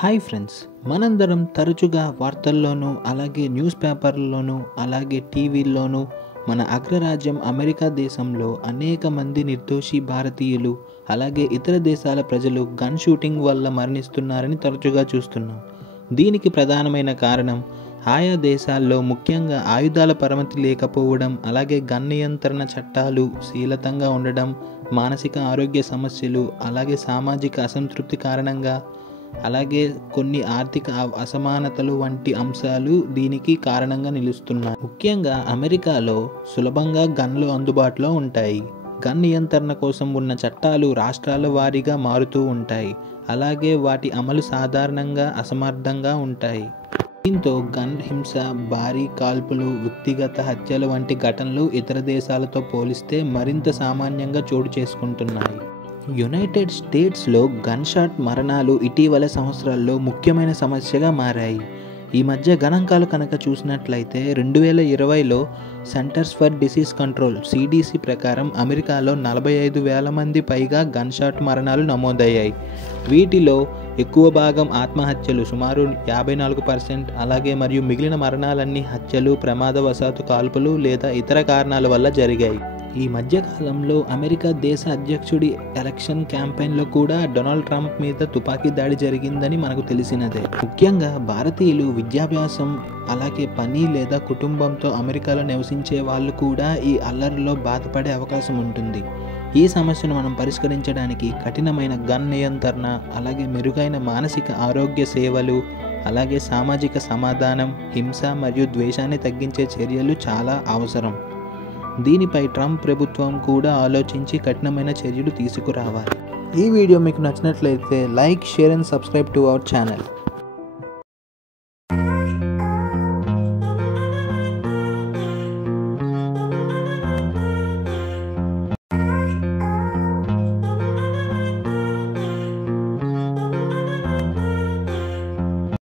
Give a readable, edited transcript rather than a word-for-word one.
Hi friends, మనందరం తరచుగా వార్తల్లోనూ అలాగే న్యూస్ పేపర్లలోనూ అలాగే టీవీల్లోనూ మన అగ్రరాజ్యం అమెరికా దేశంలో అనేక మంది నిర్దోషి భారతీయులు అలాగే ఇతర దేశాల ప్రజలు గన్ షూటింగ్ వల్ల మరణిస్తున్నారని తరచుగా చూస్తున్నాం. దీనికి ప్రధానమైన కారణం ఆయా దేశాల్లో ముఖ్యంగా ఆయుధాల పరిమితి లేకపోవడం, అలాగే గన్ నియంత్రణ చట్టాలు శీలతంగా ఉండడం, మానసిక ఆరోగ్య సమస్యలు, అలాగే సామాజిక అసంతృప్తి కారణంగా, అలాగే కొన్ని ఆర్థిక అసమానతలు వంటి అంశాలు దీనికి కారణంగా నిలుస్తున్నాయి. ముఖ్యంగా అమెరికాలో సులభంగా గన్లు అందుబాటులో ఉంటాయి. గన్ నియంత్రణ కోసం ఉన్న చట్టాలు రాష్ట్రాల వారీగా మారుతూ ఉంటాయి. అలాగే వాటి అమలు సాధారణంగా అసమర్థంగా ఉంటాయి. దీంతో గన్ హింస, భారీ కాల్పులు, వ్యక్తిగత హత్యలు వంటి ఘటనలు ఇతర దేశాలతో పోలిస్తే మరింత సామాన్యంగా చోటు చేసుకుంటున్నాయి. యునైటెడ్ స్టేట్స్లో గన్ షాట్ మరణాలు ఇటీవల సంవత్సరాల్లో ముఖ్యమైన సమస్యగా మారాయి. ఈ మధ్య గణాంకాలు కనుక చూసినట్లయితే 2020లో centres for disease control CDC ప్రకారం అమెరికాలో 45,000 మంది పైగా గన్ షాట్ మరణాలు నమోదయ్యాయి. వీటిలో ఎక్కువ భాగం ఆత్మహత్యలు సుమారు 54%, అలాగే మరియు మిగిలిన మరణాలన్నీ హత్యలు, ప్రమాదవశాత్తు కాల్పులు లేదా ఇతర కారణాల వల్ల జరిగాయి. ఈ మధ్యకాలంలో అమెరికా దేశ అధ్యక్షుడి ఎలక్షన్ క్యాంపెయిన్లో కూడా డొనాల్డ్ ట్రంప్ మీద తుపాకీ దాడి జరిగిందని మనకు తెలిసినదే. ముఖ్యంగా భారతీయులు విద్యాభ్యాసం, అలాగే పని లేదా కుటుంబంతో అమెరికాలో నివసించే వాళ్ళు కూడా ఈ అల్లర్లో బాధపడే అవకాశం ఉంటుంది. ఈ సమస్యను మనం పరిష్కరించడానికి కఠినమైన గన్ నియంత్రణ, అలాగే మెరుగైన మానసిక ఆరోగ్య సేవలు, అలాగే సామాజిక సమాధానం, హింస మరియు ద్వేషాన్ని తగ్గించే చర్యలు చాలా అవసరం. దీనిపై ట్రంప్ ప్రభుత్వం కూడా ఆలోచించి కఠినమైన చర్యలు తీసుకురావాలి. ఈ వీడియో మీకు నచ్చినట్లయితే like, share and subscribe to our channel.